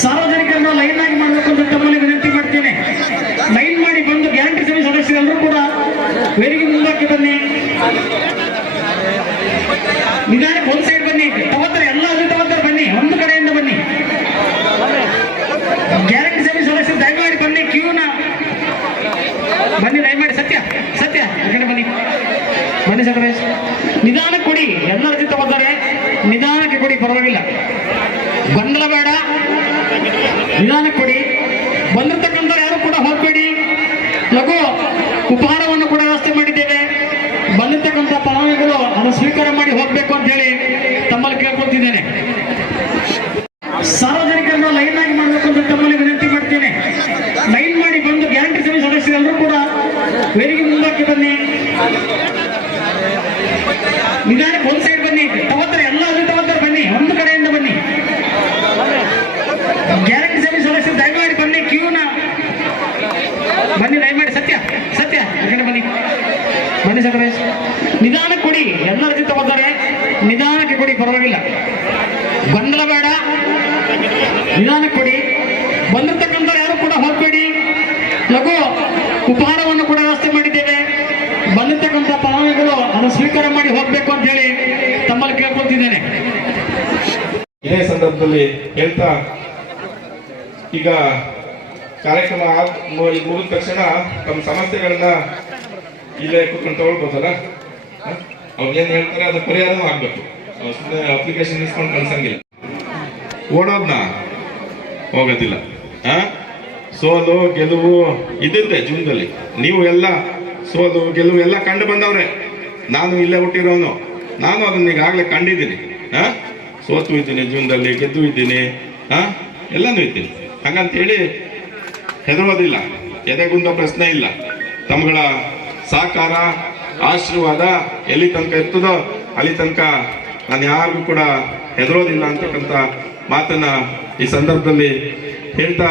ಸಾರ್ವಜನಿಕರನ್ನ line ಆಗಿ ಮಾಡಬೇಕು ಅಂತ ತಮ್ಮಲ್ಲಿ ವಿನಂತಿ ಮಾಡ್ತೇನೆ. ಲೈನ್ ಮಾಡಿ ಬಂದು ಗ್ಯಾರಂಟಿ ಸಭೆ ಸದಸ್ಯರೆಲ್ಲರೂ ಕೂಡ ವೇದಿಕೆ ಮುಂದಕ್ಕೆ ಬನ್ನಿ. ನಿಧಾನಕ್ಕೆ ಒಂದು ಸೈಡ್ ಬನ್ನಿ. ತಗೋತಾರ ಎಲ್ಲ ಅದು ತಗೋತಾರೆ ಬನ್ನಿ. ಒಂದು ಕಡೆಯಿಂದ ಬನ್ನಿ. ಗ್ಯಾರಂಟಿ ಸಭೆ ಸದಸ್ಯರು ದಯಮಾಡಿ ಬನ್ನಿ ಕ್ಯೂನ ಬನ್ನಿ ದಯಮಾಡಿ ಸತ್ಯ ಸತ್ಯ ಬನ್ನಿ. ಬನ್ನಿ ಸಕರೇಶ್ ನಿಧಾನಕ್ಕೆ ಕೊಡಿ. ಎಲ್ಲ ರಜೆ ತಗೋತಾರೆ ನಿಧಾನಕ್ಕೆ ಕೊಡಿ ಪರವಾಗಿಲ್ಲ ಗೊಂದಲ ಬೇಡ ನಿಧಾನಕ್ಕೆ ಕೊಡಿ. ಬಂದಿರ್ತಕ್ಕಂಥ ಯಾರು ಕೂಡ ಹೋಗಬೇಡಿ. ಲಘು ಉಪಹಾರವನ್ನು ಕೂಡ ವ್ಯವಸ್ಥೆ ಮಾಡಿದ್ದೇವೆ. ಬಂದಿರ್ತಕ್ಕಂಥ ಫಲಾನುಭವಿಗಳು ಅದನ್ನು ಸ್ವೀಕಾರ ಮಾಡಿ ಹೋಗ್ಬೇಕು ಅಂತ ಹೇಳಿ ತಮ್ಮಲ್ಲಿ ಕೇಳ್ಕೊಳ್ತಿದ್ದೇನೆ. ಸಾರ್ವಜನಿಕರನ್ನು ಲೈನ್ ಆಗಿ ಮಾಡಬೇಕು ತಮ್ಮಲ್ಲಿ ವಿನಂತಿ ಮಾಡ್ತೇನೆ. ಲೈನ್ ಮಾಡಿ ಬಂದು ಗ್ಯಾರಂಟಿ ಸಮಿತಿ ಸದಸ್ಯರೆಲ್ಲರೂ ಕೂಡ ವೇದಿಕೆ ಮುಂದಕ್ಕೆ ಬನ್ನಿ. ನಿಧಾನಕ್ಕೆ ಒಂದು ಸೈಡ್ ಬನ್ನಿ ತಗೋತಾರೆ ಎಲ್ಲ ಅಲ್ಲಿ ತಗೋತಾರೆ ಬನ್ನಿ ಒಂದು ಕಡೆಯಿಂದ ಬನ್ನಿ ಗ್ಯಾರಂಟಿ ಸಭೆ ಸದಸ್ಯರು ದಯಮಾಡಿ ಬನ್ನಿ ಕ್ಯೂನ ಬನ್ನಿ ದಯಮಾಡಿ ಸತ್ಯ ಸತ್ಯ ಕಡೆ ಬನ್ನಿ. ಬನ್ನಿ ಸಕರೇಶ್ ನಿಧಾನಕ್ಕೆ ಕೊಡಿ, ಎಲ್ಲ ಜೊತೆ ತಗೋತಾರೆ ನಿಧಾನಕ್ಕೆ ಕೊಡಿ, ಪರವಾಗಿಲ್ಲ. ಗೊಂದಲ ಬೇಡ. ನಿಧಾನಕ್ಕೆ ಕೊಡಿ. ಬಂದಿರ್ತಕ್ಕಂಥ ಯಾರು ಕೂಡ ಹೋಗ್ಬೇಡಿ. ಲಘು ಉಪಹಾರವನ್ನು ಕೂಡ ವ್ಯವಸ್ಥೆ ಮಾಡಿದ್ದೇವೆ. ಬಂದಿರ್ತಕ್ಕಂಥ ಫಲಾನುಭವಿಗಳು ಅದನ್ನು ಸ್ವೀಕಾರ ಮಾಡಿ ಹೋಗ್ಬೇಕು ಅಂತ ಹೇಳಿ ತಮ್ಮಲ್ಲಿ ಕೇಳ್ಕೊತಿದ್ದೇನೆ ಇದೇ ಸಂದರ್ಭದಲ್ಲಿ ಹೇಳ್ತಾ ಈಗ ಕಾರ್ಯಕ್ರಮ ಮು- ಮುಗಿದ ತಕ್ಷಣ ತಮ್ಮ ಸಮಸ್ಯೆಗಳನ್ನ ಇಲ್ಲೇ ಕುತ್ಕೊಂಡು ತಗೊಳ್ಬೋದಲ್ಲ? ಏನ್ ಹೇಳ್ತಾರೆ ಅದ್ರ ಪರಿಹಾರನೂ ಆಗ್ಬೇಕು. ಸುಮ್ಮನೆ ಅಪ್ಲಿಕೇಶನ್ ಇಸ್ಕೊಂಡು ಕಳ್ಸಂಗಿಲ್ಲ. ಓಡೋದ್ನ ಹೋಗೋದಿಲ್ಲ? ಸೋಲು, ಗೆಲುವು ಇದ್ದಿದ್ದೆ ಜೀವನದಲ್ಲಿ. ನೀವು ಎಲ್ಲ ಸೋಲು, ಗೆಲುವು ಎಲ್ಲ ಕಂಡು ಬಂದವ್ರೆ. ನಾನು ಇಲ್ಲೇ ಹುಟ್ಟಿರೋನು. ನಾನು ಅದನ್ನ ಈಗಾಗಲೇ ಕಂಡಿದ್ದೀನಿ. ಹಾಂ? ಸೋತು ಇದ್ದೀನಿ ಜೀವನದಲ್ಲಿ, ಗೆದ್ದು ಇದ್ದೀನಿ. ಹಾಂ? ಎಲ್ಲಾನು ಇದ್ದೀನಿ. ಹಾಗಂತೇಳಿ ಹೆದರೋದಿಲ್ಲ ಎದೆಗುಂದ ಪ್ರಶ್ನೆ ಇಲ್ಲ. ತಮ್ಮಗಳ ಸಹಕಾರ, ಆಶೀರ್ವಾದ ಎಲ್ಲಿ ತನಕ ಇರ್ತದೋ ಅಲ್ಲಿ ತನಕ ನಾನು ಯಾರಿಗೂ ಕೂಡ ಹೆದರೋದಿಲ್ಲ ಅಂತಕ್ಕಂಥ ಮಾತನ್ನ ಈ ಸಂದರ್ಭದಲ್ಲಿ ಹೇಳ್ತಾ